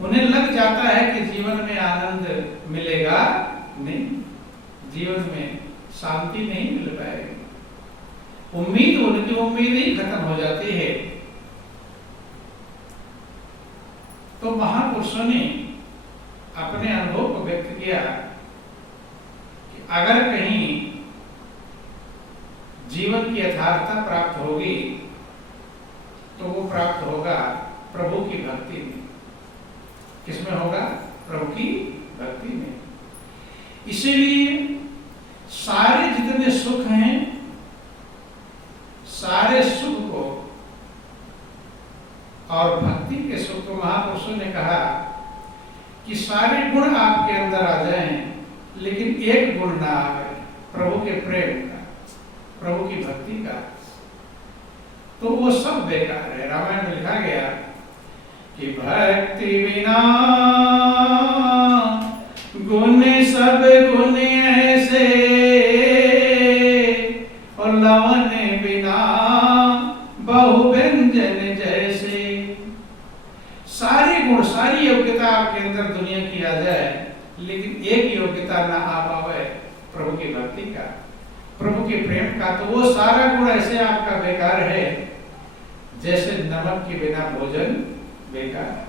उन्हें लग जाता है कि जीवन में आनंद मिलेगा नहीं, जीवन में शांति नहीं मिल पाएगी, उनकी उम्मीद ही खत्म हो जाती है। तो महापुरुषों ने अपने अनुभव को व्यक्त किया कि अगर कहीं जीवन की यथार्थता प्राप्त होगी तो वो प्राप्त होगा प्रभु की भक्ति में। किसमें होगा? प्रभु की भक्ति में। इसीलिए सारे जितने सुख हैं, सारे सुख को और भक्ति के सुख को महापुरुषों ने कहा कि सारे गुण आपके अंदर आ जाएं, लेकिन एक गुण ना आए, प्रभु के प्रेम का, प्रभु की भक्ति का, तो वो सब बेकार है। रामायण में लिखा गया कि भक्ति बिना गुण सब गुण ऐसे, और लवन बिना बहु व्यंजन जैसे। सारे गुण, सारी योग्यता आपके अंदर दुनिया की आ जाए, लेकिन एक योग्यता ना आ पावे प्रभु की भक्ति का, प्रभु के प्रेम का, तो वो सारा गुण ऐसे आपका बेकार है जैसे नमक के बिना भोजन बेकार है।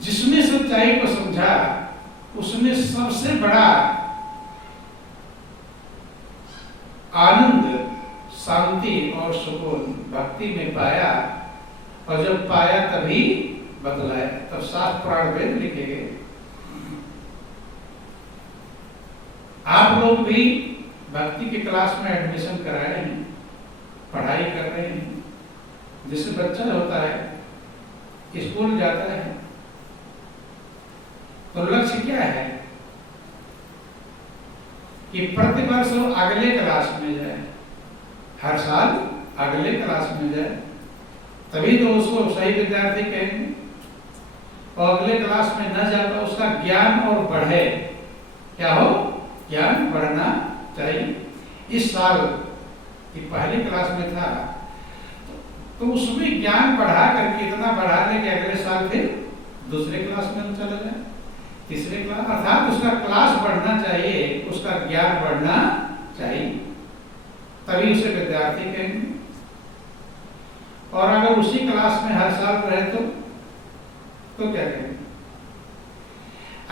जिसने सच्चाई को समझा उसने सबसे बड़ा आनंद, शांति और सुकून भक्ति में पाया, और जब पाया तभी बदलाया। तब शास्त्र पुराण वेद लिखे गए। आप लोग भी भक्ति के क्लास में एडमिशन करा रहे हैं, पढ़ाई कर रहे हैं। जैसे बच्चा होता है, स्कूल जाता है, तो लक्ष्य क्या है कि प्रतिवर्ष वो अगले क्लास में जाए, हर साल अगले क्लास में जाए, तभी तो उसको सही विद्यार्थी कहेंगे। और अगले क्लास में न जाता उसका ज्ञान और बढ़े, क्या हो? ज्ञान बढ़ना चाहिए। इस साल की पहली क्लास में था तो उसमें ज्ञान बढ़ा करके इतना बढ़ा ले कि अगले साल फिर दूसरे क्लास में चला जाए, तीसरे क्लास, अर्थात उसका क्लास बढ़ना चाहिए, उसका ज्ञान बढ़ना चाहिए, तभी उसे विद्यार्थी कहेंगे। और अगर उसी क्लास में हर साल रहे तो क्या कहेंगे?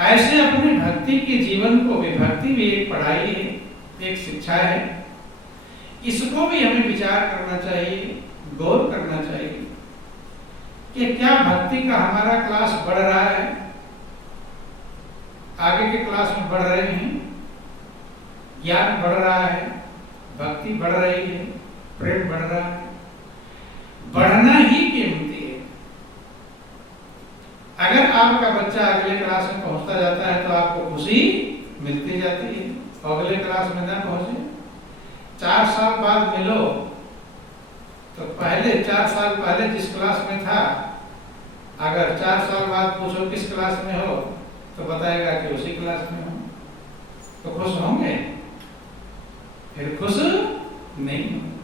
ऐसे अपने भक्ति के जीवन को भी, भक्ति भी एक पढ़ाई है, एक शिक्षा है, इसको भी हमें विचार करना चाहिए, गौर करना चाहिए कि क्या भक्ति का हमारा क्लास बढ़ रहा है, आगे के क्लास में बढ़ रहे हैं, ज्ञान बढ़ रहा है, भक्ति बढ़ रही है, प्रेम बढ़ रहा है। बढ़ना ही कीमती है। अगर आपका बच्चा अगले क्लास में पहुंचता जाता है तो आपको खुशी मिलती जाती है, अगले क्लास में ना पहुंचे, 4 साल बाद मिलो तो पहले 4 साल पहले जिस क्लास में था, अगर 4 साल बाद पूछो किस क्लास में हो तो बताएगा कि उसी क्लास में हो, तो खुश होंगे? फिर खुश नहीं होंगे।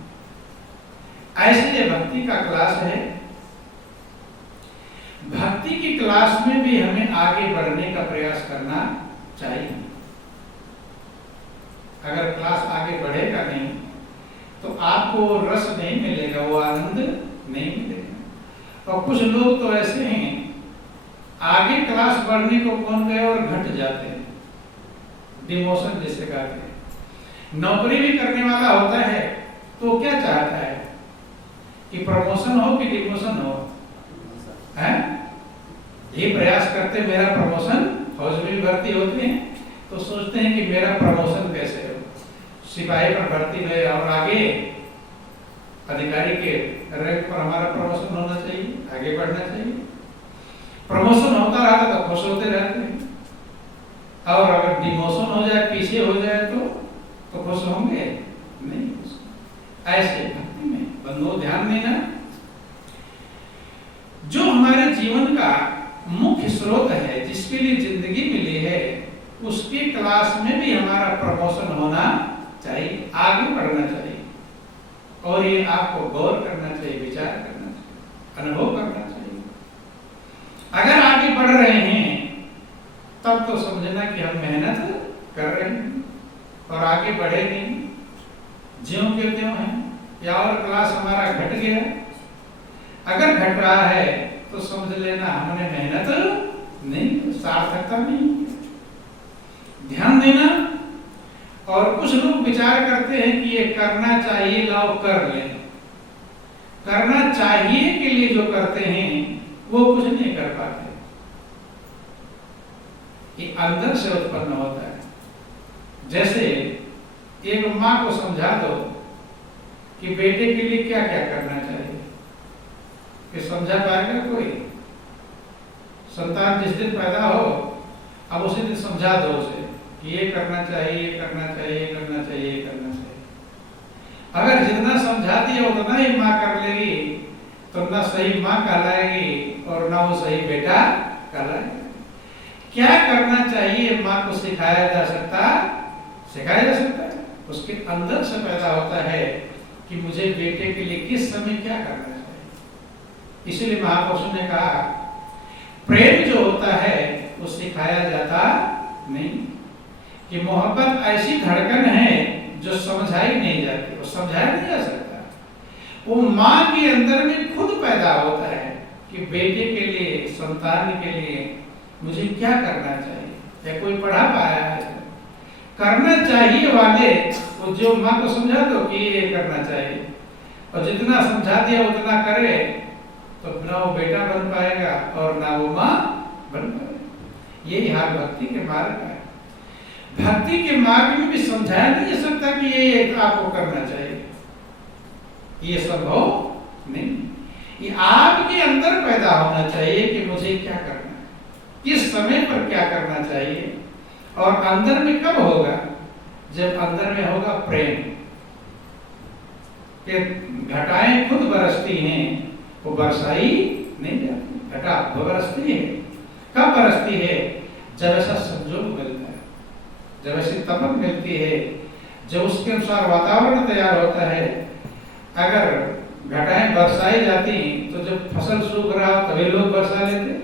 ऐसे ये भक्ति का क्लास है। भक्ति की क्लास में भी हमें आगे बढ़ने का प्रयास करना चाहिए। अगर क्लास आगे बढ़ेगा नहीं तो आपको वो रस नहीं मिलेगा, वो आनंद नहीं मिलेगा। और कुछ लोग तो ऐसे हैं, आगे क्लास बढ़ने को कौन गए और घट जाते हैं, डिमोशन जिसे कहते हैं। नौकरी भी करने वाला होता है तो क्या चाहता है कि प्रमोशन हो कि डिमोशन हो, है? ये प्रयास करते मेरा प्रमोशन, फौज में भी भर्ती होते हैं तो सोचते हैं कि मेरा प्रमोशन कैसे हो, सिपाही पर भर्ती हुए और आगे अधिकारी के रैंक पर हमारा प्रमोशन होना चाहिए, आगे बढ़ना चाहिए। प्रमोशन होता रहा तो खुश होते रहते हैं, और अगर डिमोशन हो जाए, पीछे हो जाए तो खुश होंगे नहीं। ऐसे भक्ति में बंधुओं ध्यान देना, जो हमारे जीवन का मुख्य स्रोत है, जिसके लिए जिंदगी मिली है, उसके क्लास में भी हमारा प्रमोशन होना चाहिए, आगे बढ़ना चाहिए। और ये आपको गौर करना चाहिए, विचार करना चाहिए, अनुभव करना चाहिए। अगर आगे बढ़ रहे हैं तब तो समझना कि हम मेहनत कर रहे हैं और आगे बढ़े नहीं, ज्यों के त्यों हैं, या और क्लास हमारा घट गया। अगर घट रहा है तो समझ लेना हमने मेहनत नहीं, सार्थकता नहीं। ध्यान देना। और कुछ लोग विचार करते हैं कि ये करना चाहिए, लाओ कर लें। करना चाहिए के लिए जो करते हैं वो कुछ नहीं कर पाते। ये अंदर से उत्पन्न होता है। जैसे एक माँ को समझा दो कि बेटे के लिए क्या क्या करना चाहिए, कि समझा पाएगा कोई? संतान जिस दिन पैदा हो अब उसी दिन समझा दो उसे कि ये करना चाहिए, ये करना चाहिए, ये करना चाहिए, ये करना चाहिए। अगर जितना समझा दिया उतना ही माँ कर लेगी तो ना सही माँ कहलाएगी और ना वो सही बेटा कहलाएगा। क्या करना चाहिए माँ को सिखाया जा सकता, सिखाया जा सकता है। उसके अंदर से पैदा होता है कि मुझे बेटे के लिए किस समय क्या करना चाहिए। इसलिए महापुरुषों ने कहा प्रेम जो होता है वो सिखाया जाता नहीं, कि मोहब्बत ऐसी धड़कन है जो समझाई नहीं जाती, वो समझाया नहीं जा सकता। वो माँ के अंदर में खुद पैदा होता है कि बेटे के लिए, संतान के लिए मुझे क्या करना चाहिए। या कोई पढ़ा पाया है करना चाहिए वाले वो जो माँ को समझा दो कि ये करना चाहिए और जितना समझा दिया उतना करे तो ना वो बेटा बन पाएगा और ना वो माँ बन पाएगा। यही हाल भक्ति के मार्ग का है। भक्ति के मार्ग में भी समझाया नहीं जा सकता कि ये आपको करना चाहिए, ये संभव नहीं। ये आपके अंदर पैदा होना चाहिए कि मुझे क्या करना है, किस समय पर क्या करना चाहिए। और अंदर में कब होगा? जब अंदर में होगा प्रेम। कि घटाएं खुद बरसती हैं, वो बरसाई नहीं जाती। घटा बरसती है, कब बरसती है? जब ऐसा संजोग मिलता है, जब ऐसी तपन मिलती है, जब उसके अनुसार वातावरण तैयार होता है। अगर घटाएं बरसाई जाती तो जब फसल सूख रहा तभी लोग बरसा लेते।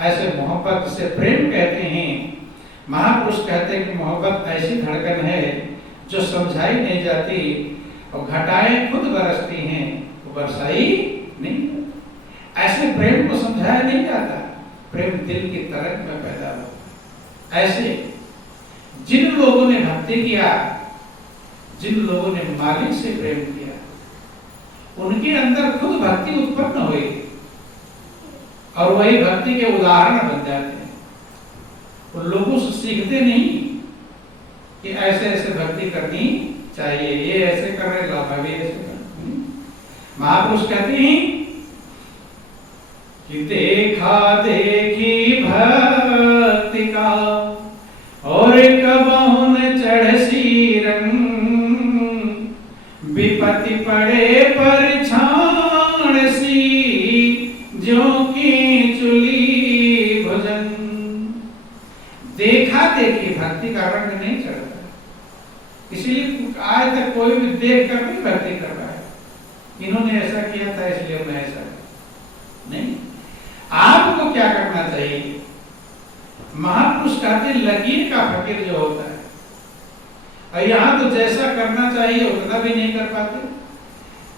ऐसे मोहब्बत से प्रेम कहते हैं। महापुरुष कहते हैं कि मोहब्बत ऐसी धड़कन है जो समझाई नहीं जाती और घटाएं खुद बरसती हैं, वो बरसाई नहीं। ऐसे प्रेम को समझाया नहीं जाता, प्रेम दिल की तरंग में पैदा होता। ऐसे जिन लोगों ने भक्ति किया, जिन लोगों ने मालिक से प्रेम किया, उनके अंदर खुद भक्ति उत्पन्न हुई और वही भक्ति के उदाहरण बन जाते हैं। वो लोगों से सीखते नहीं कि ऐसे ऐसे भक्ति करनी चाहिए, ये ऐसे कर रहे लो मैं भी ऐसे कर। महापुरुष कहते हैं कि देखा देखी भक्ति का और कबहु न चढ़सी रंग, विपत्ति पड़े पर छाण सी ज्यों की चुली भजन। देखा देखी भक्ति का रंग नहीं चढ़ता, इसलिए आज तक कोई भी देख कर नहीं भक्ति कर रहा है। इन्होंने ऐसा किया था इसलिए मैं ऐसा नहीं। आपको क्या करना चाहिए? महापुरुष कहते लकीर का फकीर जो होता है, और यहाँ तो जैसा करना चाहिए उतना भी नहीं कर पाते।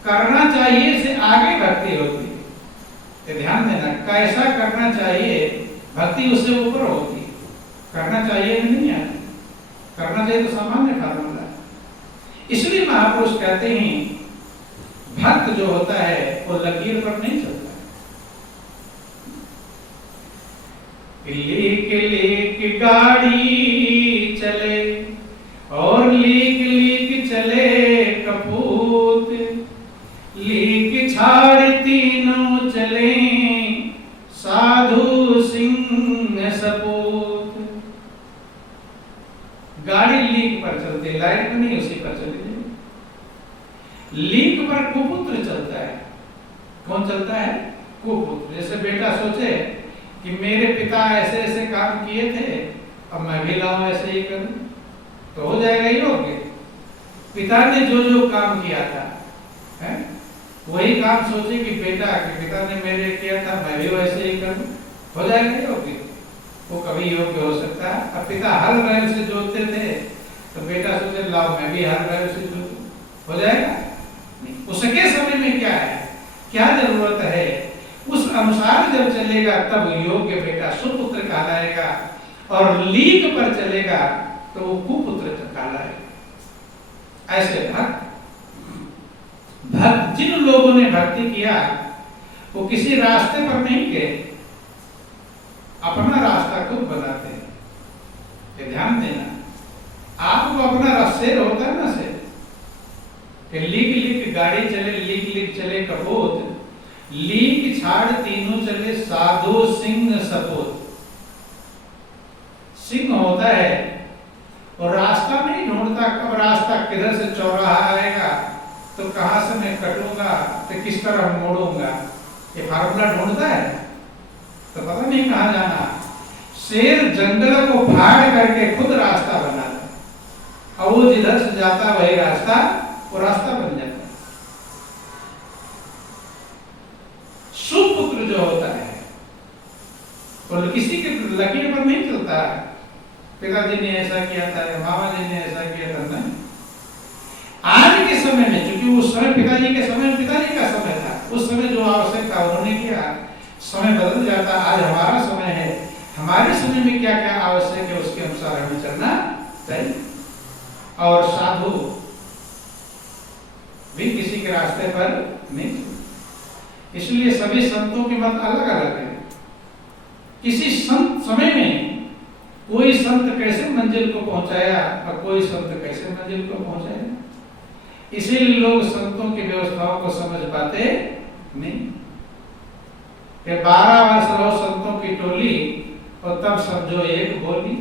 करना चाहिए से आगे भक्ति होती है। तो ध्यान देना, कैसा करना चाहिए भक्ति उससे ऊपर होती है। करना चाहिए नहीं आती, करना चाहिए तो सामान्य फार्मूला। इसलिए महापुरुष कहते हैं भक्त जो होता है वो लकीर पर नहीं चलता। लीक लीक गाड़ी चले और लीक लीक चले कपूत, लीक छाड़ तीनों चले साधु सिंह सपूत। गाड़ी लीक पर चलती, लाइट पर नहीं, उसी पर चलती। लीक पर कुपुत्र चलता है। कौन चलता है? कुपुत्र। जैसे बेटा सोचे कि मेरे पिता ऐसे ऐसे काम किए थे, अब मैं भी लाऊं ऐसे ही करूं, तो हो जाएगा योग्य। पिता ने जो जो काम किया था है वही काम सोचे कि बेटा के पिता ने मेरे किया था, मैं भी वैसे ही करूं, हो जाएगा योग्य। वो कभी योग्य हो सकता है। अब पिता हल बैल से जोतते थे तो बेटा सोचे लाओ मैं भी हल बैल से जोतूं, हो जाएगा नहीं। उसके समय में क्या है, क्या जरूरत है, उस अनुसार जब चलेगा तब योग्य बेटा सुपुत्र कहलाएगा, और लीक पर चलेगा तो वो कुपुत्र कहलाएगा। ऐसे भक्त जिन लोगों ने भक्ति किया वो किसी रास्ते पर नहीं गए, अपना रास्ता खुद बनाते हैं। ये ध्यान देना, आपको अपना रास्ते होता है ना से कि लीक लीक गाड़ी चले, लीक लीक चले कपोत, लीक छाड़ तीनों चले साधु सिंह सपोत। सिंह होता है और रास्ता नहीं ढूंढता, कब रास्ता किधर से चौराहा आएगा तो कहां से मैं कटूंगा तो किस तरह मोड़ूंगा, ये फार्मूला ढूंढता है तो पता नहीं कहां जाना। शेर जंगल को फाड़ करके खुद रास्ता बनाता है, और वो जिधर से जाता वही रास्ता, वो रास्ता बन जाता है। सुपुत्र जो होता है वो किसी के लकीर पर नहीं चलता है, पिताजी ने ऐसा किया था या मामा जी ने ऐसा किया था, नहीं। आज के समय में, क्योंकि उस समय पिताजी के समय पिताजी का समय था, उस समय जो आवश्यक था उन्होंने किया, समय बदल जाता, आज हमारा समय है, हमारे समय में क्या क्या आवश्यक है उसके अनुसार हमें चलना चाहिए। और साधु भी किसी के रास्ते पर नहीं, इसलिए सभी संतों के मत अलग अलग है। किसी संत समय में कोई संत कैसे मंजिल को पहुंचाया और कोई संत कैसे मंजिल को पहुंचाया, इसीलिए लोग संतों की व्यवस्थाओं को समझ पाते नहीं। कि 12 वर्ष रहो संतों की टोली और तब समझो एक बोली,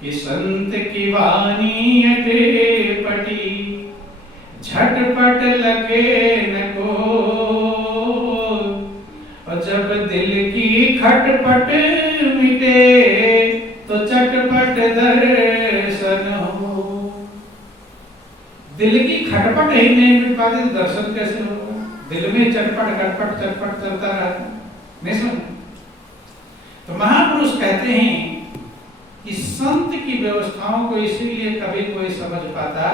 कि संत की वाणी अटे पटी झटपट लगे न को, और जब दिल की खटपट मिटे तो चटपट दर्शन हो। दिल की खटपट ही नहीं मिट पाती तो दर्शन कैसे होगा? दिल में चटपट खटपट चटपट चलता रहता, नहीं समझ। तो महापुरुष कहते हैं कि संत की व्यवस्थाओं को इसीलिए कभी कोई समझ पाता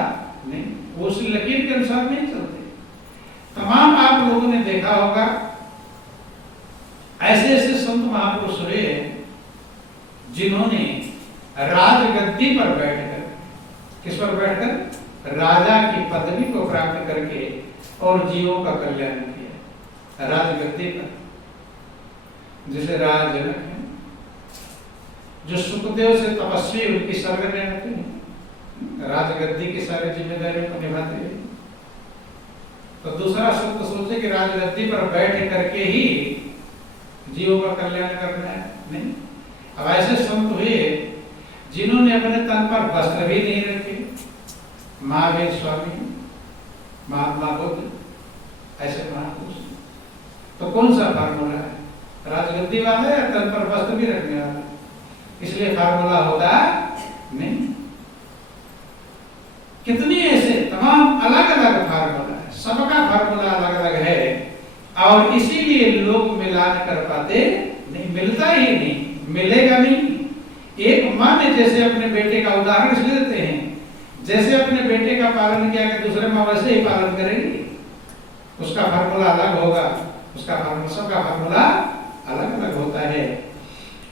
नहीं, वो उस लकीर के अनुसार नहीं चलते। तमाम आप लोगों ने देखा होगा ऐसे ऐसे संत महापुरुष हुए जिन्होंने राजगद्दी पर बैठकर, किस पर बैठकर, राजा की पदवी को प्राप्त करके और जीवों का कल्याण किया। राजगद्दी पर, जिसे राज जनक है, जो सुखदेव से तपस्वी उनकी सर्व में रहते हैं, राजगद्दी की सारी जिम्मेदारियों को निभाते हैं। तो दूसरा संत सोचे कि राजगद्दी पर बैठ करके ही जीवों का कल्याण करना है, नहीं। अब ऐसे संत हुए जिन्होंने अपने तन पर वस्त्र भी नहीं रखे, महावीर स्वामी, महात्मा बुद्ध, ऐसे महापुरुष। तो कौन सा फार्मूला है, राजगद्दी वाला या तन पर वस्त्र भी रखने वाला? इसलिए फार्मूला होता नहीं। कितनी ऐसे तमाम अलग अलग फार्मूला है, सबका फार्मूला अलग अलग है, और इसीलिए लोग मिलान कर पाते नहीं, मिलता ही नहीं, मिलेगा नहीं। एक माँ ने जैसे अपने बेटे का उदाहरण इसलिए देते हैं, जैसे अपने बेटे का पालन किया कि दूसरे माँ वैसे ही पालन करेंगे, उसका फार्मूला अलग होगा, उसका फार्मूला, सबका फार्मूला अलग अलग होता है।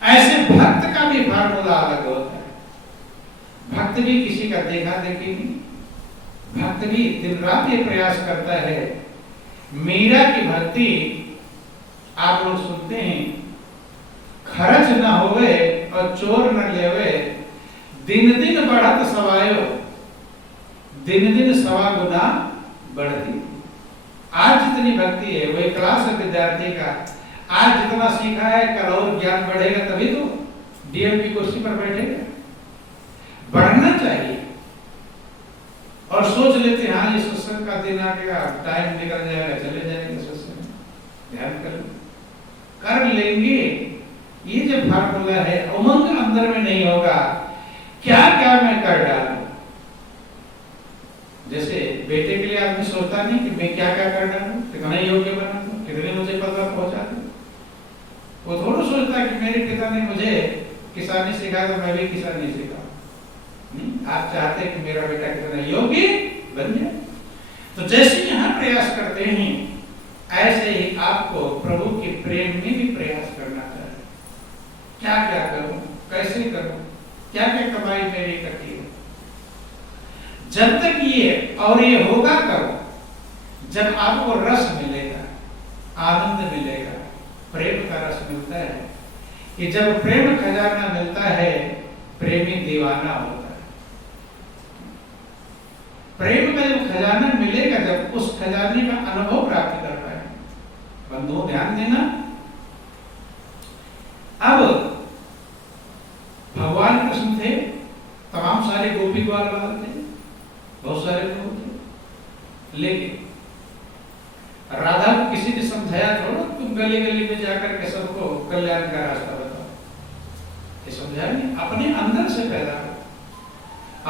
ऐसे भक्त का भी फार्मूला अलग होता है। भक्त भी किसी का देखा देखी नहीं, भक्त भी दिन रात ये प्रयास करता है। मीरा की भक्ति आप लोग सुनते हैं, खर्च न होवे और चोर न लेवे, दिन दिन बढ़त सवायो, दिन दिन सवा गुना बढ़ती। आज जितनी भक्ति है वही क्लास है विद्यार्थी का, आज जितना सीखा है कल और ज्ञान बढ़ेगा, तभी तो डीएम की कुर्सी पर बैठेगा। बढ़ना चाहिए। और सोच लेते हैं हाँ ये सत्संग का दिन आ गया, टाइम निकल जाएगा, चले जाएंगे सत्संग, ध्यान कर लेंगे। ये जो फार्मूला है उमंग अंदर में नहीं होगा, क्या क्या मैं कर डालूं। जैसे बेटे के लिए आदमी सोचता नहीं कि मैं क्या क्या कर डालूं, कितना योग्य बना दूं, कितने मुझे पद पर पहुंचा दूं। वो थोड़ा सोचता कि मेरे पिता ने मुझे किसानी सिखाया तो मैं भी किसानी सिखाऊं। नहीं, आप चाहते हैं कि मेरा बेटा कितना योग्य बन जाए। तो जैसे यहाँ प्रयास करते हैं ऐसे ही आपको प्रभु के प्रेम में भी प्रयास करना चाहिए। क्या क्या करूं, कैसे करूं, क्या क्या कमाई मेरी इकट्ठी हो। जब तक ये और ये होगा करो, जब आपको रस मिलेगा, आनंद मिलेगा, प्रेम का रस मिलता है कि जब प्रेम खजाना मिलता है प्रेमी दीवाना होता है। प्रेम का जब खजाना मिलेगा, जब उस खजाने का अनुभव प्राप्त कर पाए। बंधुओं ध्यान देना, अब भगवान कृष्ण थे, तमाम सारे गोपी ग्वाल थे, बहुत सारे लोग थे, लेकिन राधा को किसी ने समझाया थोड़ा तुम गली गली में जाकर के सबको कल्याण का रास्ता बताओ, ये समझाया नहीं। अपने अंदर से पैदा हो,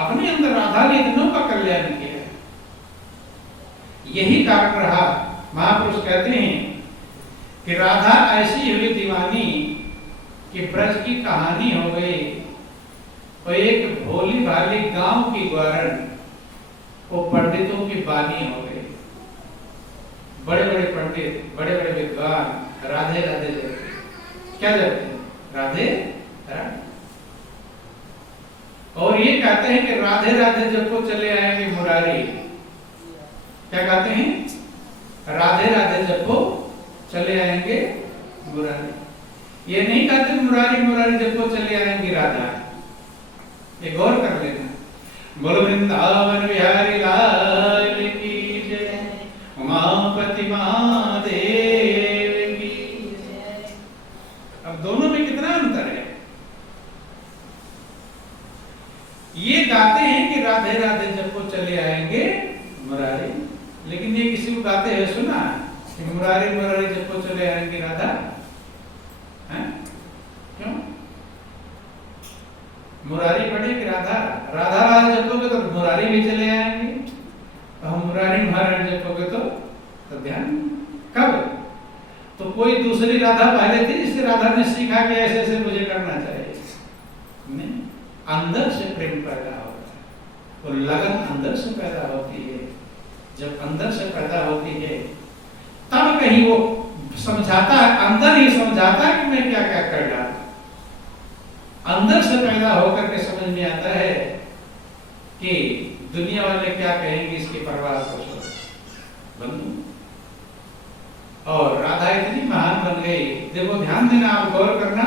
अपने अंदर राधा ने इतनों का कल्याण किया है। यही कारण रहा, महापुरुष कहते हैं कि राधा ऐसी हुई दीवानी कि ब्रज की कहानी हो गई। और एक भोली भाली गांव की ग्वारन वो पंडितों की बानी हो गई। बड़े बड़े पंडित, बड़े बड़े विद्वान राधे राधे जपते। क्या जपते हैं? राधे राधे। और ये कहते हैं कि राधे राधे जपो चले आएंगे मुरारी। क्या कहते हैं? राधे राधे जपो चले आएंगे मुरारी। ये नहीं कहते मुरारी मुरारी जपो चले आएंगे राधा। ये गौर कर लेना। बोलो वृंदावन बिहारी लाल की जय, उमापति महादेव की जय। अब दोनों में कितना अंतर है? ये गाते हैं कि राधे राधे जपो चले आएंगे मुरारी, लेकिन ये किसी को गाते हुए सुना कि मुरारी मुरारी जपो चले आएंगे राधा? हैं? क्यों? मुरारी पढ़े कि राधा? राधा राधा जपोगे तो मुरारी भी चले आएंगे। तो हम मुरारी मुरारी जपोगे तो ध्यान कब? तो कोई दूसरी राधा पहले थी जिससे राधा ने सीखा कि ऐसे ऐसे मुझे करना चाहिए? नहीं, अंदर से प्रेम पैदा होता है, वो लगन अंदर से पैदा होती है। जब अंदर से पैदा होती है तब कहीं वो समझाता है, अंदर ही समझाता है कि मैं क्या क्या कर डालूं। अंदर से पैदा होकर के समझ में आता है कि दुनिया वाले क्या कहेंगे, इसकी परवाह करो बंधु। और राधा इतनी महान बन गई। देखो ध्यान देना, आप गौर करना,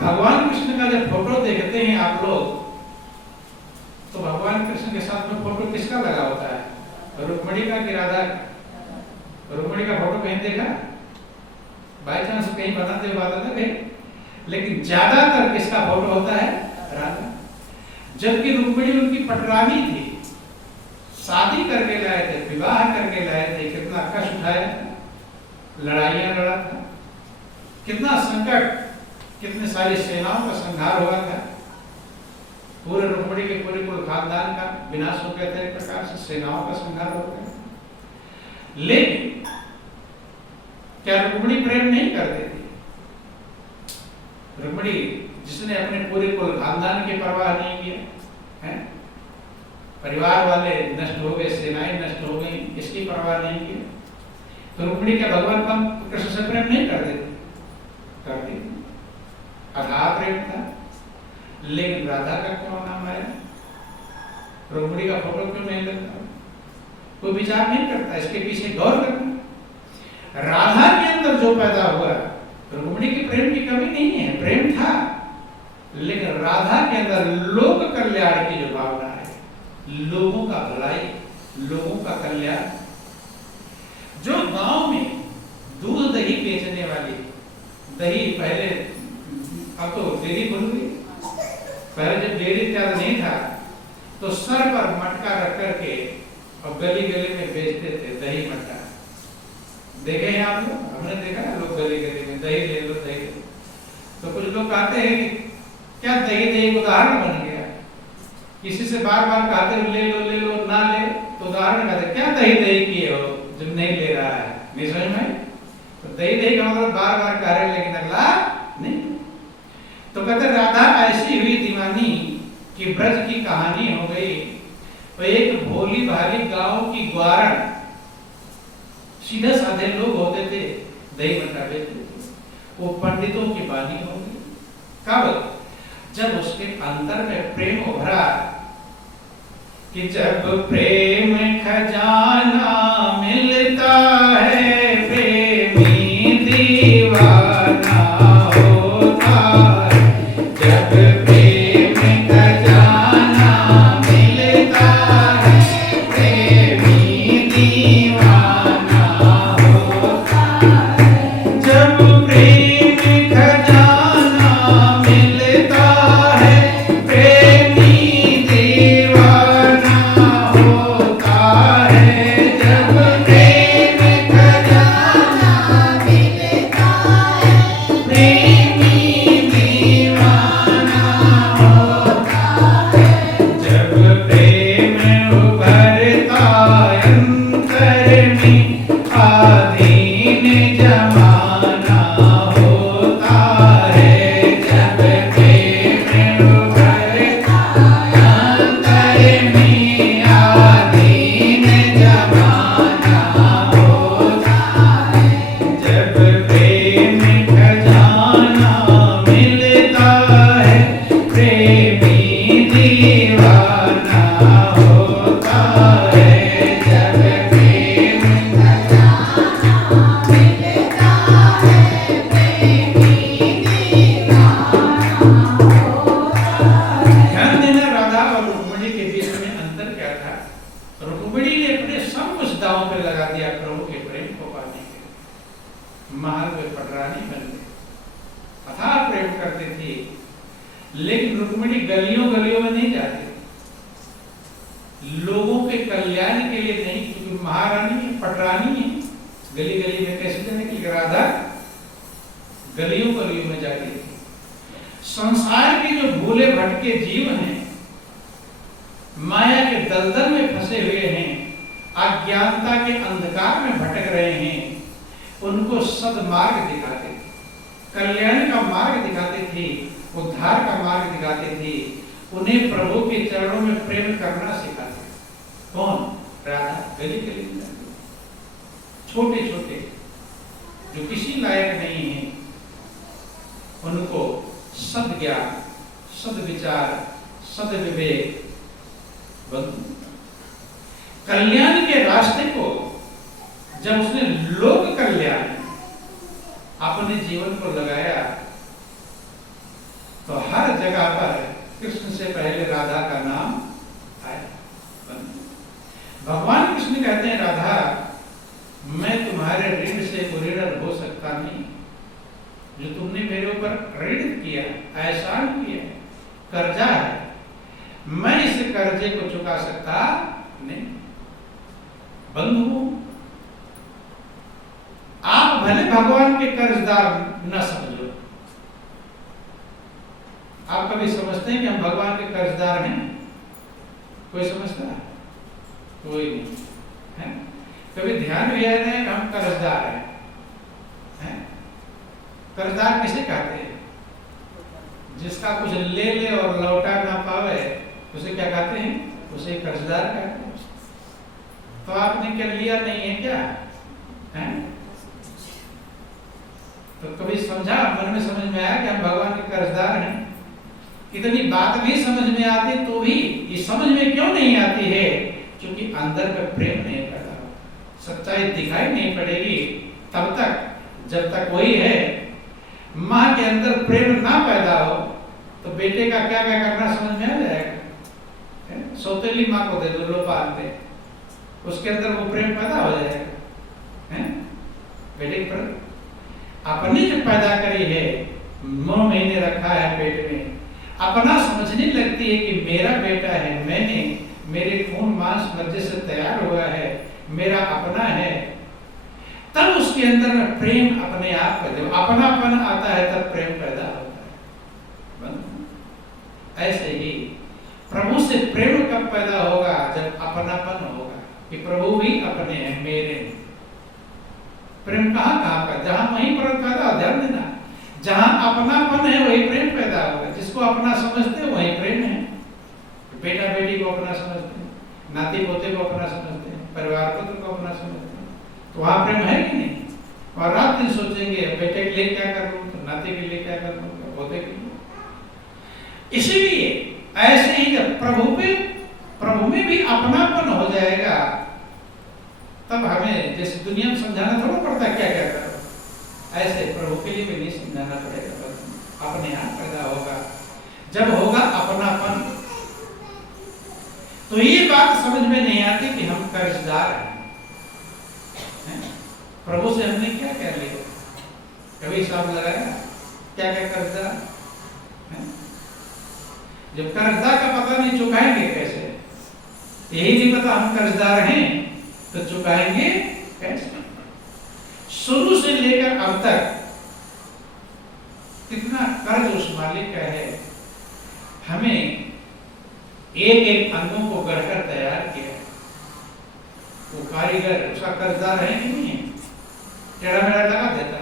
भगवान कृष्ण का जब फोटो देखते हैं आप लोग, तो भगवान कृष्ण के साथ में फोटो किसका लगा होता है? रुक्मिणी का कि राधा का? रुक्मिणी का फोटो कहीं देखा? बाई चांस कहीं बनाते हुए बात अलग है, लेकिन ज्यादातर किसका फोटो होता है? राधा। जबकि रुक्मिणी उनकी पटरानी थी, शादी करके लाए थे, विवाह करके लाए थे, कितना कष्ट उठाया, लड़ाइयां लड़ा था, कितना संकट, कितने सारी सेनाओं का संहार हुआ था। पूरे रुक्मिणी के पूरे कुल खानदान का विनाश हो गया था, एक प्रकार से सेनाओं का संहार हो गया। लेकिन क्या रुक्मिणी प्रेम नहीं करती थी? रुक्मिणी जिसने अपने पूरे कुल खानदान की परवाह नहीं किया है, परिवार वाले नष्ट हो गए, सेनाएं नष्ट हो गई, इसकी परवाह नहीं की, तो रुक्मिणी क्या भगवान का कृष्ण से प्रेम नहीं करते थे? करती थी, अथाह प्रेम था। लेकिन राधा का क्यों नाम आया? रुक्मिणी का फोटो क्यों नहीं लगता? कोई विचार नहीं करता, इसके पीछे गौर करना। राधा के अंदर जो पैदा हुआ, रुक्मिणी की प्रेम की कमी नहीं है, प्रेम था, लेकिन राधा के अंदर लोक कल्याण की जो भावना है, लोगों का भलाई, लोगों का कल्याण। जो गांव में दूध दही बेचने वाली, दही पहले, अब तो डेयरी बन गई, पहले जब डेयरी इत्यादि नहीं था तो सर पर मटका रख करके और गली गली में बेचते थे दही मटका। देखे हैं आप लोग? हमने देखा है लोग गली गली में दही ले लो, दही ले लो। तो कुछ लोग कहते हैं कि क्या दही दही उदाहरण बन गया? किसी से बार बार कहते हो ले लो ना ले, तो उदाहरण कहते क्या दही दही किए हो जब नहीं ले रहा है, नहीं समझ में? तो दही दही का मतलब बार बार कह रहे लेकिन अगला नहीं। तो कहते राधा ऐसी हुई दीवानी कि ब्रज की कहानी हो गई। तो एक भोली भाली गांव की ग्वारण, सीधे साधे लोग होते थे, दही बट्टा बेचते थे, वो पंडितों की बानी हो गई। कब? जब उसके अंदर में प्रेम उभरा कि जब प्रेम खजाना मिलता है प्रेमी दीवाना होता है। जब प्रेम खजाना मिलता है प्रेमी दीवाना होता है। जब प्रेम खजाना मिलता है प्रेमी दीवाना होता है। जब प्रेम खजाना मिलता है प्रेमी दीवाना होता है। जब प्रेम उभरता अंतर में आधीन जमाना होता है। जब प्रेम उभरता अंतर में आधीन जमाना होता है। जब प्रेम खजाना मिलता है प्रेमी दीवाना होता है। जब प्रेम खजाना मिलता है प्रेमी दीवाना होता है। ध्यान देना, राधा और रुक्मिणी के बीच में अंतर क्या था? रुक्मिणी ने अपने सब कुछ दांव पे लगा दिया प्रभु के प्रेम को पाने के लिए। महल में पटरानी बन गई, अथाह प्रेम करती थी। लेकिन रुक्मिणी गलियों गलियों में नहीं जाती, लोगों के कल्याण के लिए नहीं, क्योंकि महारानी है, पटरानी है। गली गली में कैसे जाने की? राधा गलियों गलियों में जाती थी। संसार के जो भूले भटके जीव हैं, माया के दलदल में फंसे हुए हैं, अज्ञानता के अंधकार में भटक रहे हैं, उनको सद्मार्ग दिखाते थे, कल्याण का मार्ग दिखाते थे, उद्धार का मार्ग दिखाते थे, उन्हें प्रभु के चरणों में प्रेम करना सिखाते थे। कौन? राधा। गली गली में छोटे छोटे जो किसी लायक नहीं है, उनको सद्ज्ञान, सद्विचार, सद्विवेक, कल्याण के रास्ते को जब उसने लोक कल्याण अपने जीवन को लगाया, तो हर जगह पर कृष्ण से पहले राधा का नाम आया। भगवान कृष्ण कहते हैं, राधा मैं तुम्हारे ऋण से ऋण हो सकता नहीं। जो तुमने मेरे ऊपर ऋण किया, एहसान किया, कर्जा है, मैं इस कर्जे को चुका सकता नहीं। बंधु, आप भले भगवान के कर्जदार न समझो। आप कभी समझते हैं कि हम भगवान के कर्जदार हैं? कोई समझता है? कोई नहीं है। कभी ध्यान भी है कि हम कर्जदार हैं? कर्जदार किसे कहते हैं? जिसका कुछ ले ले और लौटा ना पावे, उसे क्या कहते हैं? उसे कर्जदार कहते हैं। तो आपने क्या लिया नहीं है क्या? हैं? तो कभी समझा, मन में समझ में आया कि हम भगवान के कर्जदार हैं? इतनी बात भी समझ में आती तो भी ये समझ में क्यों नहीं आती है? क्योंकि अंदर में प्रेम नहीं पैदा होता। सच्चाई दिखाई नहीं पड़ेगी तब तक जब तक वही है। माँ के अंदर प्रेम ना पैदा हो तो बेटे का क्या क्या करना समझ में आ जाएगा। सौतेली माँ को दे दो, लो पाल दे, उसके अंदर वो प्रेम पैदा हो जाएगा। बेटे पर अपने जो पैदा करी है, 9 महीने रखा है पेट में, अपना समझने लगती है कि मेरा बेटा है, मैंने, मेरे खून मांस मज्जे से तैयार हुआ है, मेरा अपना है, तब उसके अंदर में प्रेम अपने आप का जब अपनापन आता है तब प्रेम पैदा होता है। ऐसे ही प्रभु से प्रेम कब पैदा होगा? जब अपनापन होगा कि प्रभु भी अपने हैं, मेरे हैं। प्रेम कहाँ कहाँ का? जहां वहीं पर पैदा, ध्यान देना, जहां अपनापन है वही प्रेम पैदा होगा। जिसको अपना समझते हैं वही प्रेम है। बेटा बेटी को अपना समझते हैं, नाती पोते को अपना समझते हैं, परिवार पुत्र को अपना समझते हैं, तो वहां प्रेम है कि नहीं? और रात दिन सोचेंगे बेटे के लिए क्या कर लूं, तो नाती के लिए क्या कर लूं, पोते के लिए। इसीलिए ऐसे ही जब प्रभु में भी अपनापन हो जाएगा, तब हमें जैसे दुनिया में समझाना थोड़ा पड़ता क्या क्या करो, ऐसे प्रभु के लिए भी नहीं समझाना पड़ेगा, बस अपने आप पैदा होगा। जब होगा अपनापन, तो ये बात समझ में नहीं आती कि हम कर्जदार हैं। प्रभु से हमने क्या क्या लिया, कभी हिसाब लगाया क्या क्या कर्जदार? जब कर्जदार का पता नहीं, चुकाएंगे कैसे? यही नहीं पता हम कर्जदार हैं तो चुकाएंगे कैसे? शुरू से लेकर अब तक कितना कर्ज उस मालिक का है। हमें एक एक अंगों को गढ़कर तैयार किया, वो कारीगर उसका कर्जदार है कि नहीं है? टेढ़ा मेढ़ा लगा देता